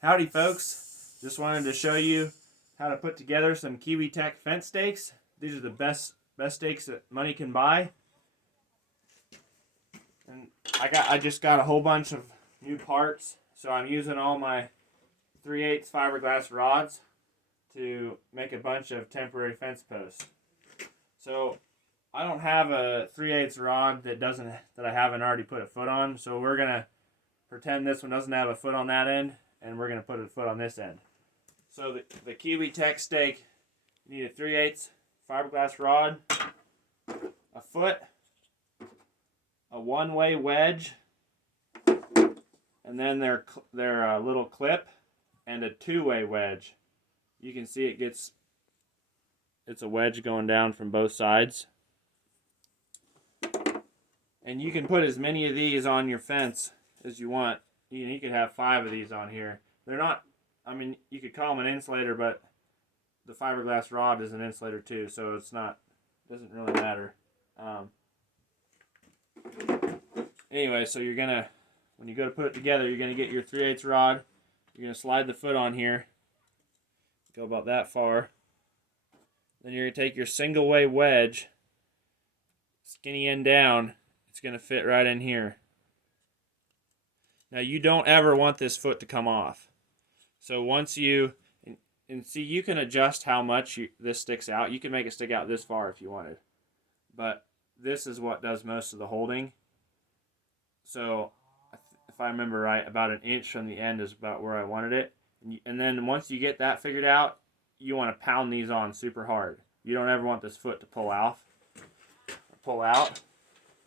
Howdy folks, just wanted to show you how to put together some Kiwitech fence stakes. These are the best stakes that money can buy. And I just got a whole bunch of new parts, so I'm using all my 3/8 fiberglass rods to make a bunch of temporary fence posts. So I don't have a 3/8 rod that I haven't already put a foot on, so we're gonna pretend this one doesn't have a foot on that end, and we're going to put a foot on this end. So the Kiwitech stake, you need a 3/8 fiberglass rod, a foot, a one-way wedge, and then their little clip, and a two-way wedge. You can see it's a wedge going down from both sides. And you can put as many of these on your fence as you want. You could have 5 of these on here. They're not, you could call them an insulator, but the fiberglass rod is an insulator too, so doesn't really matter. Anyway, so when you go to put it together, you're gonna get your 3/8 rod. You're gonna slide the foot on here, go about that far. Then you're gonna take your single way wedge, skinny end down. It's gonna fit right in here. Now you don't ever want this foot to come off. So once you see, you can adjust how much this sticks out. You can make it stick out this far if you wanted. But this is what does most of the holding. So if I remember right, about 1 inch from the end is about where I wanted it. And then once you get that figured out, you want to pound these on super hard. You don't ever want this foot to pull out.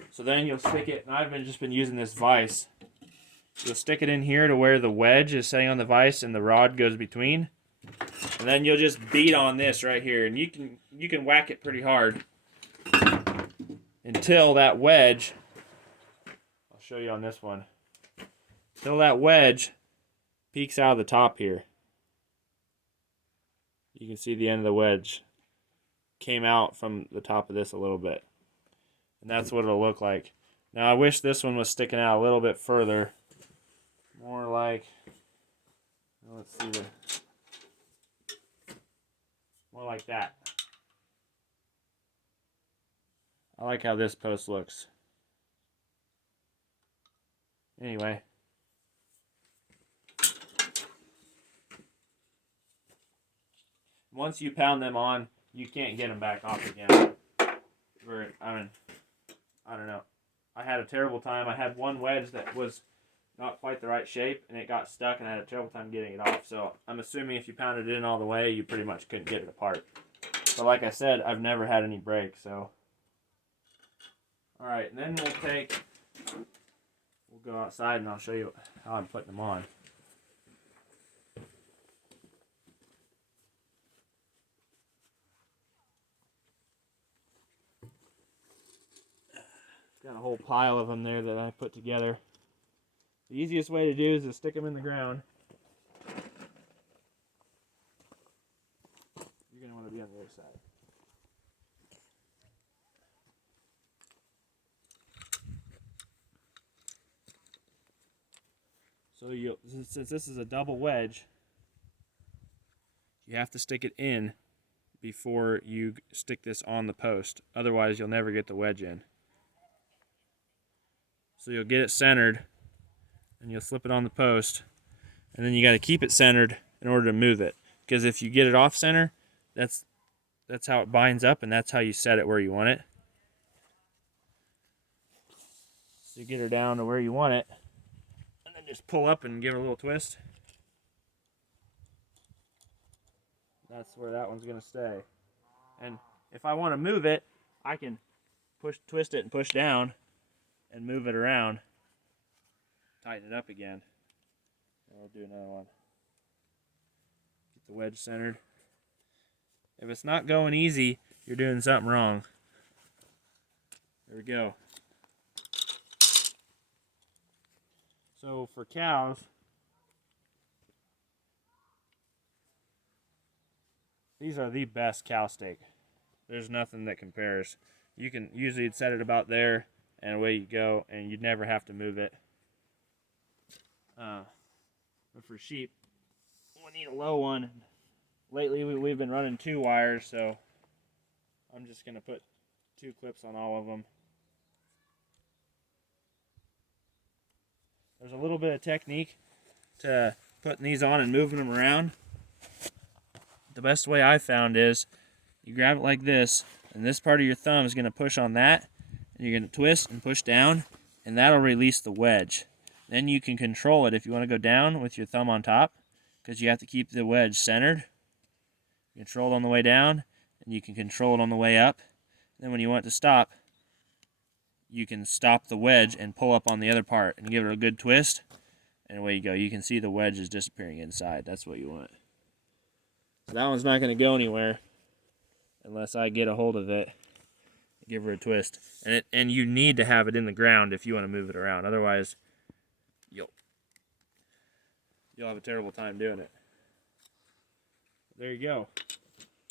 So then you'll stick it, and I've just been using this vise. You'll stick it in here to where the wedge is sitting on the vise and the rod goes between. And then you'll just beat on this right here, and you can whack it pretty hard until that wedge, I'll show you on this one, until that wedge peeks out of the top here. You can see the end of the wedge came out from the top of this a little bit. And that's what it'll look like. Now I wish this one was sticking out a little bit further. More like, let's see, more like that. I like how this post looks. Anyway. Once you pound them on, you can't get them back off again. I don't know. I had a terrible time. I had one wedge that was not quite the right shape, and it got stuck, and I had a terrible time getting it off. So I'm assuming if you pounded it in all the way, you pretty much couldn't get it apart. But like I said, I've never had any break, so. Alright, and then we'll go outside and I'll show you how I'm putting them on. Got a whole pile of them there that I put together. The easiest way to do is to stick them in the ground. You're going to want to be on the other side. So since this is a double wedge, you have to stick it in before you stick this on the post. Otherwise, you'll never get the wedge in. So you'll get it centered, and you'll slip it on the post, and then you got to keep it centered in order to move it. Because if you get it off center, that's how it binds up, and that's how you set it where you want it. So you get her down to where you want it, and then just pull up and give her a little twist. That's where that one's going to stay. And if I want to move it, I can twist it and push down and move it around. Tighten it up again. I'll do another one. Get the wedge centered. If it's not going easy, you're doing something wrong. There we go. So for cows, these are the best cow steak. There's nothing that compares. You can usually set it about there, and away you go, and you'd never have to move it. But for sheep, we need a low one. Lately we've been running 2 wires, so I'm just going to put 2 clips on all of them. There's a little bit of technique to putting these on and moving them around. The best way I found is you grab it like this, and this part of your thumb is going to push on that, and you're going to twist and push down, and that'll release the wedge. Then you can control it if you want to go down with your thumb on top, because you have to keep the wedge centered. Control it on the way down, and you can control it on the way up. And then when you want it to stop, you can stop the wedge and pull up on the other part and give it a good twist, and away you go. You can see the wedge is disappearing inside. That's what you want. So that one's not going to go anywhere unless I get a hold of it, give her a twist. And you need to have it in the ground if you want to move it around. Otherwise, you'll have a terrible time doing it. There you go.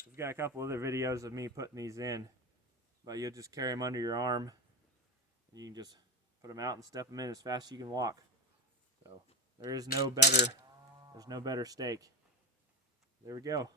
We've got a couple other videos of me putting these in, but you'll just carry them under your arm. You can just put them out and step them in as fast as you can walk. So there's no better steak. There we go.